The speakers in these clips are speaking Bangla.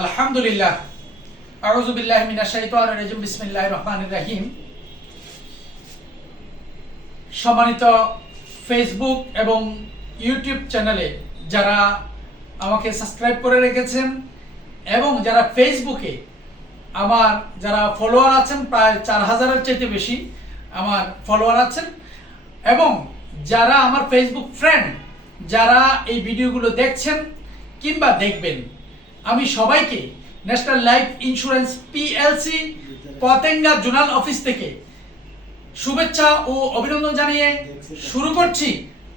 আলহামদুলিল্লাহ। আউযু বিল্লাহি মিনাশ শাইতানির রাজিম, বিসমিল্লাহির রহমানির রহিম। সম্মানিত ফেসবুক এবং ইউটিউব চ্যানেলে যারা আমাকে সাবস্ক্রাইব করে রেখেছেন এবং যারা ফেসবুকে আমার যারা ফলোয়ার আছেন, প্রায় চার হাজারের চাইতে বেশি আমার ফলোয়ার আছেন এবং যারা আমার ফেসবুক ফ্রেন্ড যারা এই ভিডিওগুলো দেখছেন কিংবা দেখবেন আমি সবাইকে national life insurance PLC Patenga zonal office থেকে শুভেচ্ছা ও অভিনন্দন জানিয়ে শুরু করছি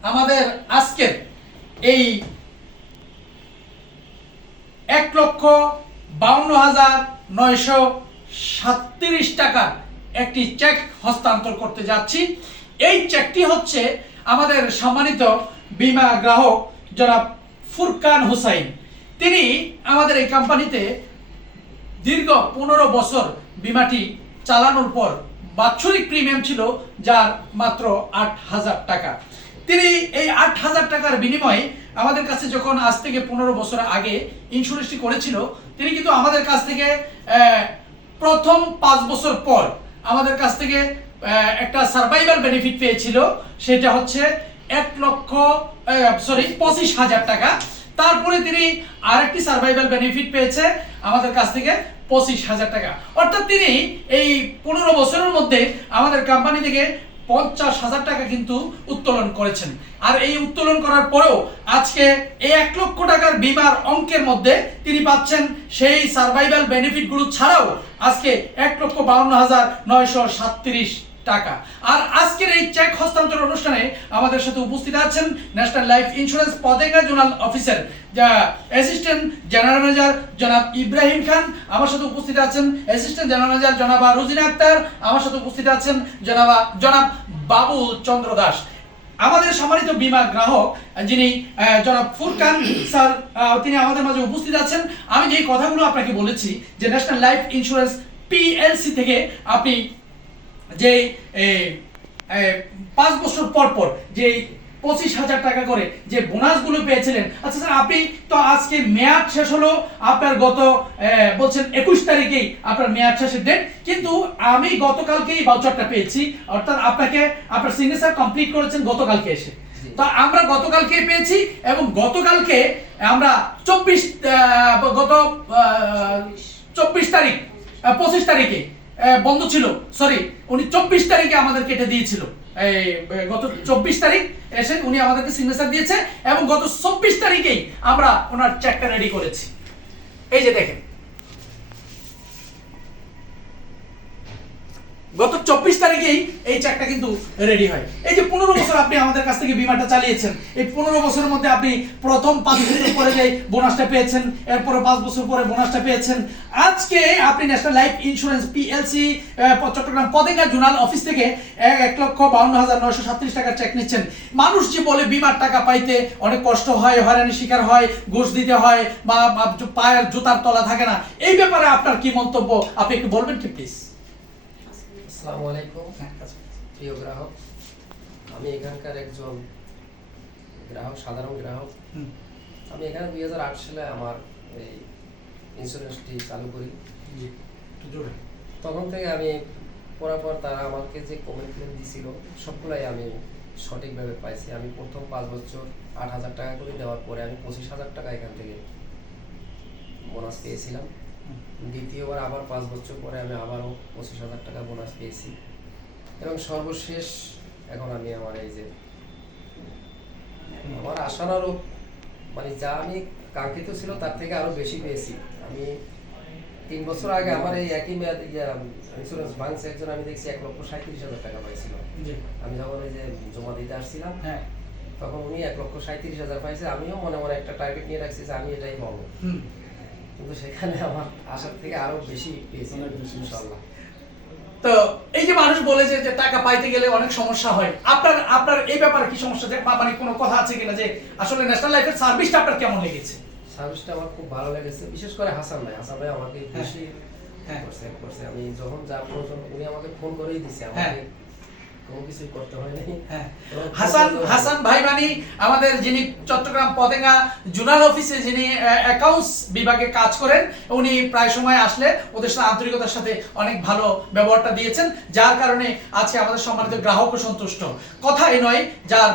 আমাদের আজকের এই এক লক্ষ বাউন্ন হাজার নয়শো সাতত্রিশ টাকার একটি চেক হস্তান্তর করতে যাচ্ছি। এই চেকটি হচ্ছে আমাদের সম্মানিত বীমা গ্রাহক জনাব ফুরকান হুসাইন। তিনি আমাদের এই কোম্পানিতে দীর্ঘ পনেরো বছর বিমাটি চালানোর পর বাৎসরিক প্রিমিয়াম ছিল যার মাত্র আট হাজার টাকা। তিনি এই আট হাজার টাকার বিনিময়ে আমাদের কাছে যখন আজ থেকে পনেরো বছর আগে ইন্স্যুরেন্সটি করেছিল, তিনি কিন্তু আমাদের কাছ থেকে প্রথম পাঁচ বছর পর আমাদের কাছ থেকে একটা সার্ভাইভাল বেনিফিট পেয়েছিল, সেটা হচ্ছে এক লক্ষ সরি পঁচিশ হাজার টাকা। তারপরে তিনি আরেকটি সার্ভাইভাল বেনিফিট পেয়েছে আমাদের কাছ থেকে পঁচিশ হাজার টাকা। অর্থাৎ তিনি এই পনেরো বছরের মধ্যে আমাদের কোম্পানি থেকে পঞ্চাশ হাজার টাকা কিন্তু উত্তোলন করেছেন। আর এই উত্তোলন করার পরেও আজকে এই এক লক্ষ টাকার বিমার অঙ্কের মধ্যে তিনি পাচ্ছেন সেই সার্ভাইভাল বেনিফিটগুলো ছাড়াও আজকে এক লক্ষ বাউন্ন হাজার নয়শো সাতত্রিশ টাকা। আর আজকের এই চেক হস্তান্তর অনুষ্ঠানে আমাদের সাথে উপস্থিত আছেন ন্যাশনাল লাইফ ইন্স্যুরেন্স পদেকা জোনাল অফিসার যা অ্যাসিস্ট্যান্ট জেনারেল ম্যানেজার জনাব ইব্রাহিম খান। আমার সাথে উপস্থিত আছেন অ্যাসিস্ট্যান্ট জেনারেল ম্যানেজার জনাবা রুজিনা আক্তার। আমার সাথে উপস্থিত আছেন জনাবা, জনাব বাবুল চন্দ্র দাস। আমাদের সম্মানিত বিমা গ্রাহক, যিনি জনাব ফুরকান স্যার তিনি আমাদের মাঝে উপস্থিত আছেন। আমি যে কথাগুলো আপনাকে বলেছি যে ন্যাশনাল লাইফ ইন্স্যুরেন্স পিএলসি থেকে আপনি যে পাঁচ বছর পর পর যে পঁচিশ হাজার টাকা করে যে বোনাসগুলো পেয়েছিলেন। আচ্ছা স্যার আপনি তো আজকে মেয়াদ শেষ হলো আপনার গত বলছেন একুশ তারিখেই আপনার মেয়াদ শেষের ডেট কিন্তু আমি গতকালকেই বাউচারটা পেয়েছি অর্থাৎ আপনাকে আপনার সিগনেচার কমপ্লিট করেছেন গতকালকে এসে। তো আমরা গতকালকে পেয়েছি এবং গতকালকে আমরা চব্বিশ গত চব্বিশ। তারিখ পঁচিশ তারিখে বন্ধ ছিল। সরি উনি চব্বিশ তারিখে আমাদের কেটে দিয়েছিল। এই গত চব্বিশ তারিখ এসে উনি আমাদেরকে সিগনেচার দিয়েছে এবং গত চব্বিশ তারিখেই আমরা ওনার চেকটা রেডি করেছি। এই যে দেখেন গত চব্বিশ তারিখেই এই চেকটা কিন্তু রেডি হয়। এই যে পনেরো বছর আপনি আমাদের কাছ থেকে বিমাটা চালিয়েছেন, এই পনেরো বছরের মধ্যে আপনি প্রথম পাঁচ বছর পরে যে বোনাসটা পেয়েছেন, এরপরে পাঁচ বছর পরে বোনাসটা পেয়েছেন। আজকে আপনি national life insurance PLC Chattogram Patenga zonal office থেকে এক লক্ষ বাউন্ন হাজার নয়শো সাতত্রিশ টাকার চেক নিচ্ছেন। মানুষ যে বলে বিমার টাকা পাইতে অনেক কষ্ট হয় হয়রানি শিকার হয়, ঘুষ দিতে হয়, বা পায়ের জুতার তলা থাকে না। এই ব্যাপারে আপনার কি মন্তব্য? আপনি একটু বলবেন কি প্লিজ আসসালামু আলাইকুম। প্রিয় গ্রাহক আমি এখানকার একজন গ্রাহক সাধারণ গ্রাহক। আমি এখানে দুই হাজার আট সালে আমার এই ইন্স্যুরেন্সটি চালু করি। তখন থেকে আমি করার পর তারা আমাকে যে কমিটমেন্ট দিছিল সবগুলাই আমি সঠিকভাবে পাইছি। আমি প্রথম পাঁচ বছর আট হাজার টাকা করে দেওয়ার পরে আমি পঁচিশ হাজার টাকা এখান থেকে বোনাস পেয়েছিলাম। দ্বিতীয়বার আবার পাঁচ বছর পরে আমি আবারও পঁচিশ হাজার টাকা বোনাস পেয়েছি। এবং সর্বশেষ এখন আমি আমার এই যে আমার আশানুরূপ মানে যা আমি কাঙ্ক্ষিত ছিল তার থেকে আরও বেশি পেয়েছি। আমি তিন বছর আগে আমার এই একই মেয়াদ ইন্স্যুরেন্স ভাঙছে একজন আমি দেখছি এক লক্ষ সাঁত্রিশ হাজার টাকা পাইছিল। আমি যখন ওই যে জমা দিতে আসছিলাম হ্যাঁ। তখন উনি এক লক্ষ সাঁত্রিশ হাজার পাইছে। আমিও মনে মনে একটা টার্গেট নিয়ে রাখছি যে আমি এটাই পাবো। কিন্তু সেখানে আমার আশার থেকে আরও বেশি পেয়েছি। ইনশাল্লাহ তো এই যে মানুষ বলে যে যে টাকা পাইতে গেলে অনেক সমস্যা হয় আপনার আপনার এই ব্যাপারে কি সমস্যা? যে মানে কোনো কথা আছে কিনা যে আসলে ন্যাশনাল লাইফের সার্ভিসটা আপনার কেমন লেগেছে? সার্ভিসটা আমার খুব ভালো লেগেছে বিশেষ করে হাসান ভাই। হাসান ভাই আমাকে হ্যাঁ। বেশি হ্যাঁ। করছে করছে। আমি যখন যা প্রয়োজন উনি আমাকে ফোন করেই দিছে। হ্যাঁ। আমাকে হাসান হয় নাই। হাসান ভাই আমাদের যিনি চট্টগ্রাম পতেঙ্গা জোনাল অফিসে যিনি অ্যাকাউন্টস বিভাগে কাজ করেন উনি প্রায় সময় আসলে ওদের সাথে আন্তরিকতার সাথে অনেক ভালো ব্যবহারটা দিয়েছেন যার কারণে আজকে আমাদের সম্মানিত গ্রাহকও সন্তুষ্ট। কথাই নয় যার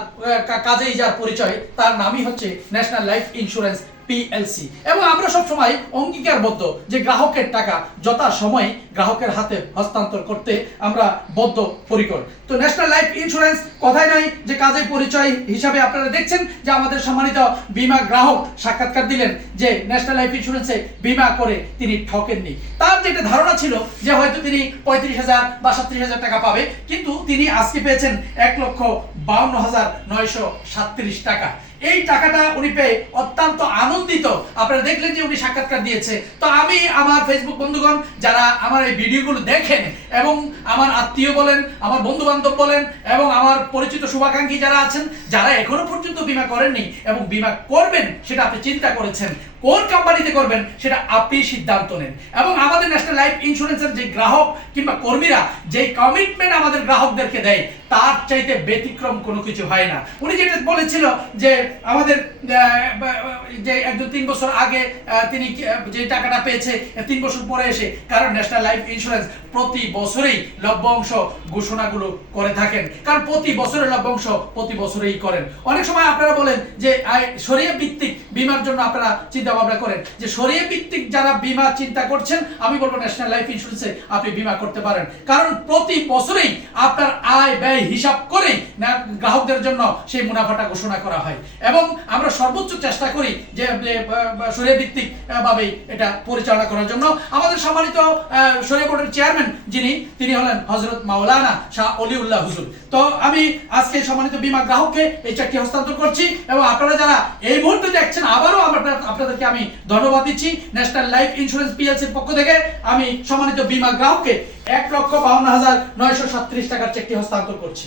কাজেই যার পরিচয় তার নামই হচ্ছে ন্যাশনাল লাইফ ইন্স্যুরেন্স পিএলসি এবং আমরা সব সময় অঙ্গীকারবদ্ধ যে গ্রাহকের টাকা যথা সময়ে গ্রাহকের হাতে হস্তান্তর করতে আমরা বদ্ধ পরিকর তো ন্যাশনাল লাইফ ইন্স্যুরেন্স কথাই নয়, যে কাজের পরিচয় হিসাবে আপনারা দেখছেন যে আমাদের সম্মানিত বীমা গ্রাহক সাক্ষাৎকার দিলেন যে ন্যাশনাল লাইফ ইন্স্যুরেন্সে বীমা করে তিনি ঠকেননি। তার যেটা ধারণা ছিল যে হয়তো তিনি পঁয়ত্রিশ হাজার বা সাত্রিশ হাজার টাকা পাবে, কিন্তু তিনি আজকে পেয়েছেন এক লক্ষ বাউন্ন হাজার নয়শো সাতত্রিশ টাকা। এই টাকাটা উনি পেয়ে অত্যন্ত আনন্দিত। আপনারা দেখলেন যে উনি সাক্ষাৎকার দিয়েছে। তো আমি আমার ফেসবুক বন্ধুগণ, যারা আমার এই ভিডিওগুলো দেখেন এবং আমার আত্মীয় বলেন, আমার বন্ধু বান্ধব বলেন এবং আমার পরিচিত শুভাকাঙ্ক্ষী যারা আছেন, যারা এখনও পর্যন্ত বিমা করেননি এবং বিমা করবেন, সেটা আপনি চিন্তা করেছেন। কোন কোম্পানিতে করবেন সেটা আপনি সিদ্ধান্ত নেন। এবং আমাদের ন্যাশনাল লাইফ ইন্স্যুরেন্সের যে গ্রাহক কিংবা কর্মীরা যে কমিটমেন্ট আমাদের গ্রাহকদেরকে দেয়, তার চাইতে ব্যতিক্রম কোনো কিছু হয় না। উনি যেটা বলেছিল যে আমাদের যে একজন তিন বছর আগে তিনি যে টাকাটা পেয়েছে, তিন বছর পরে এসে কারণ ন্যাশনাল লাইফ ইন্স্যুরেন্স প্রতি বছরেই লভ্যাংশ ঘোষণাগুলো করে থাকেন। কারণ প্রতি বছরের লভ্যাংশ প্রতি বছরেই করেন। অনেক সময় আপনারা বলেন যে সরিয়ে ভিত্তিক বীমার জন্য আপনারা চিন্তা ভাবনা করেন যে সরিয়ে ভিত্তিক যারা বীমা চিন্তা করছেন আমি বলব ন্যাশনাল লাইফ ইন্স্যুরেন্সে আপনি বীমা করতে পারেন। কারণ প্রতি বছরেই আপনার আয় ব্যয় হিসাব করেই গ্রাহকদের জন্য সেই মুনাফাটা ঘোষণা করা হয়। এবং আমরা সর্বোচ্চ চেষ্টা করি যে যে, সরিয়ে ভিত্তিক ভাবেই এটা পরিচালনা করার জন্য। আমাদের সম্মানিত সরিয়ে বোর্ডের চেয়ারম্যান যিনি তিনি হলেন হজরত মাওলানা শাহ অলিউল্লাহ হুজুর। তো আমি আজকে সম্মানিত বীমা গ্রাহককে এই চাকরি হস্তান্তর করছি এবং আপনারা যারা এই মুহূর্তে দেখছেন আবারও আমরা আপনাদেরকে আমি ধন্যবাদ দিচ্ছি। ন্যাশনাল লাইফ ইন্স্যুরেন্স পিএলসির পক্ষ থেকে আমি সম্মানিত বিমা গ্রাহককে এক লক্ষ বাউন্ন হাজার নয়শো সাতত্রিশ টাকার চেকটি হস্তান্তর করছি।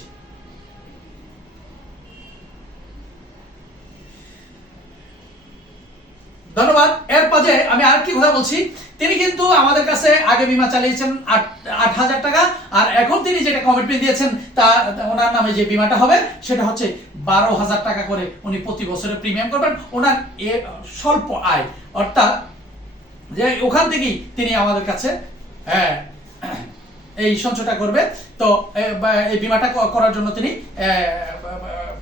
ধন্যবাদ। এর পরে আমি আর কি কথা বলছি, তিনি কিন্তু আমাদের কাছে আগে বিমা চালিয়েছেন আট হাজার টাকা, আর এখন তিনি যেটা কমিটমেন্ট দিয়েছেন, তা, ওনার নামে যে বিমাটা হবে, সেটা হচ্ছে বারো হাজার টাকা করে উনি প্রতি বছরে প্রিমিয়াম করবেন। ওনার এ, স্বল্প আয়। অর্থাৎ যে ওখান থেকেই তিনি আমাদের কাছে হ্যাঁ এই সঞ্চয়টা করবে। তো এই বিমাটা করার জন্য তিনি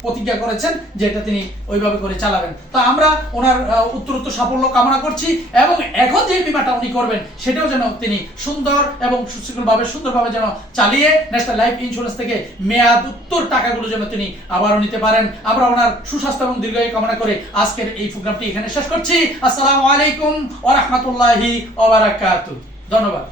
প্রতিজ্ঞা করেছেন যে এটা তিনি ওইভাবে করে চালাবেন। তো আমরা ওনার উত্তরোত্তর সাফল্য কামনা করছি এবং এখন যে বিমাটা উনি করবেন, সেটাও যেন তিনি সুন্দর এবং সুশৃঙ্খলভাবে, সুন্দরভাবে যেন চালিয়ে ন্যাশনাল লাইফ ইন্স্যুরেন্স থেকে মেয়াদ উত্তর টাকাগুলো যেন তিনি আবারও নিতে পারেন। আমরা ওনার সুস্বাস্থ্য এবং দীর্ঘায়ু কামনা করে আজকের এই প্রোগ্রামটি এখানে শেষ করছি। আসসালামু আলাইকুম ওয়া রাহমাতুল্লাহি ধন্যবাদ।